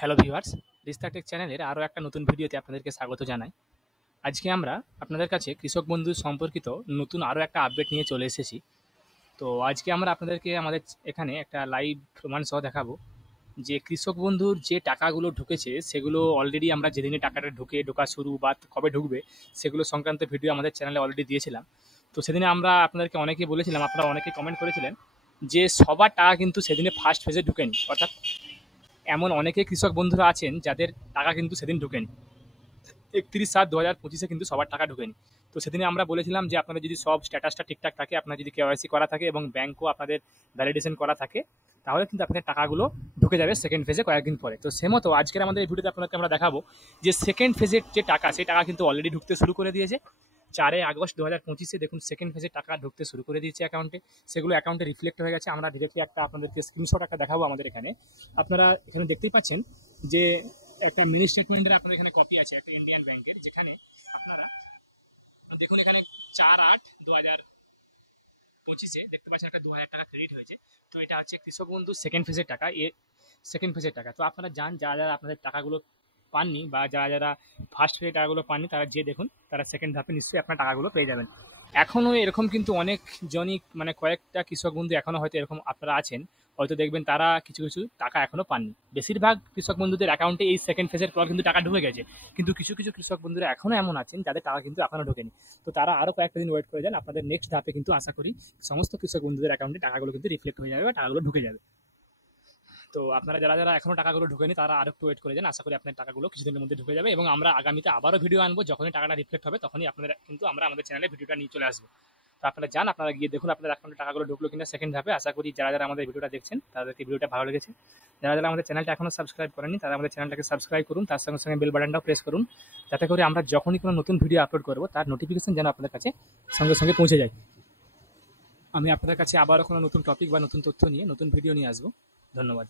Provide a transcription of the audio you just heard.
Hello viewers, রিস্তা take চ্যানেলের আরও একটা নতুন ভিডিওতে আপনাদেরকে স্বাগত জানাই। আজকে আমরা আপনাদের কাছে কৃষক বন্ধু সম্পর্কিত নতুন আরও একটা আপডেট নিয়ে চলে এসেছি। তো আজকে আমরা আপনাদেরকে আমাদের এখানে একটা লাইভ প্রমাণ সহ দেখাবো যে কৃষক বন্ধুর যে টাকাগুলো ঢুকেছে সেগুলো অলরেডি আমরা যেদিনে টাকাটা ঢোকা শুরু বা কবে ঢুকবে সেগুলো সংক্রান্ত ভিডিও আমাদের চ্যানেলে অলরেডি দিয়েছিলাম। তো সেদিনে আমরা আপনাদেরকে অনেকে বলেছিলাম, আপনারা অনেকে কমেন্ট করেছিলেন যে সবার টাকা কিন্তু সেদিনে ফার্স্ট ফেজে ঢুকেনি, অর্থাৎ এমন অনেকে কৃষক বন্ধুরা আছেন যাদের টাকা কিন্তু সেদিন ঢোকেনি। 31/7/2025 কিন্তু সবার টাকা ঢোকেনি। তো সেদিনে আমরা বলেছিলাম যে আপনাদের যদি সব স্ট্যাটাসটা ঠিকঠাক থাকে, আপনার যদি কেওয়াইসি করা থাকে এবং ব্যাংকও আপনাদের ভ্যালিডেশন করা থাকে, তাহলে কিন্তু আপনাদের টাকাগুলো ঢুকে যাবে সেকেন্ড ফেজে কয়েকদিন পরে। তো সে মতো আজকের আমাদের এই ভিডিওতে আপনাদেরকে আমরা দেখাবো যে সেকেন্ড ফেজের যে টাকা, সেই টাকা কিন্তু অলরেডি ঢুকতে শুরু করে দিয়েছে। 4 আগস্ট 2025 দেখুন সেকেন্ড ফেজের টাকা ঢুকতে শুরু করে দিয়েছে অ্যাকাউন্টে। সেগুলো অ্যাকাউন্টে রিফ্লেক্ট হয়ে গেছে। আমরা ডিরেক্টলি একটা আপনাদেরকে স্ক্রিনশট একটা দেখাবো আমাদের এখানে। আপনারা এখানে দেখতেই পাচ্ছেন যে একটা মিনি স্টেটমেন্টের আপনাদের এখানে কপি আছে একটা ইন্ডিয়ান ব্যাংকের, যেখানে আপনারা দেখুন এখানে 4/8/2025 দেখতে পাচ্ছেন একটা 2000 টাকা ক্রেডিট হয়েছে। তো এটা হচ্ছে কৃষক বন্ধু সেকেন্ড ফেজের টাকা। সেকেন্ড ফেজের টাকা। তো আপনারা যারা যারা আপনাদের টাকাগুলো পাননি বা যারা ফার্স্ট ফেজে টাকাগুলো পাননি, তারা যে দেখুন তারা সেকেন্ড ধাপে নিশ্চয়ই আপনার টাকাগুলো পেয়ে যাবেন। এখনও এরকম কিন্তু অনেক জনই, মানে কয়েকটা কৃষক বন্ধু এখনও হয়তো এরকম আপনারা আছেন, হয়তো দেখবেন তারা কিছু কিছু টাকা এখনও পাননি। বেশিরভাগ কৃষক বন্ধুদের অ্যাকাউন্টে এই সেকেন্ড ফেজের পর কিন্তু টাকা ঢুকে গেছে, কিন্তু কিছু কিছু কৃষক বন্ধুরা এখনও এমন আছেন যাদের টাকা কিন্তু এখনও ঢোকেনি। তো তারা আরও কয়েকটা দিন ওয়েট করে যান, আপনাদের নেক্সট ধাপে কিন্তু আশা করি সমস্ত কৃষক বন্ধুদের অ্যাকাউন্টে টাকাগুলো কিন্তু রিফ্লেক্ট হয়ে যাবে বা টাকাগুলো ঢুকে যাবে। তো আপনারা যারা যারা এখনো টাকাগুলো ঢোকেনি তারা আরো একটু ওয়েট করে যান, আশা করি আপনার টাকাগুলো কিছুদিনের মধ্যে ঢুকে যাবে এবং আমরা আগামীতে আবারও ভিডিও আনবো। যখনই টাকাটা রিফ্লেক্ট হবে তখনই আপনাদের কিন্তু আমরা আমাদের চ্যানেলে ভিডিওটা নিয়ে চলে আসবো। তো আপনারা যান, আপনারা গিয়ে দেখুন আপনার অ্যাকাউন্টে টাকাগুলো ঢুকলো কিনা সেকেন্ড ধাপে। আশা করি যারা যারা আমাদের ভিডিওটা দেখছেন তাদেরকে ভিডিওটা ভালো লেগেছে। যারা যারা আমাদের চ্যানেলটা এখনো সাবস্ক্রাইব করেননি তারা আমাদের চ্যানেলটাকে সাবস্ক্রাইব করুন, তার সঙ্গে সঙ্গে বেল বাটনটাও প্রেস করুন, যাতে করে আমরা যখনই কোনো নতুন ভিডিও আপলোড করবো তার নোটিফিকেশন যেন আপনাদের কাছে সঙ্গে সঙ্গে পৌঁছে যায়। আমি আপনাদের কাছে আবারও কোনো নতুন টপিক বা নতুন তথ্য নিয়ে নতুন ভিডিও নিয়ে আসবো। ধন্যবাদ।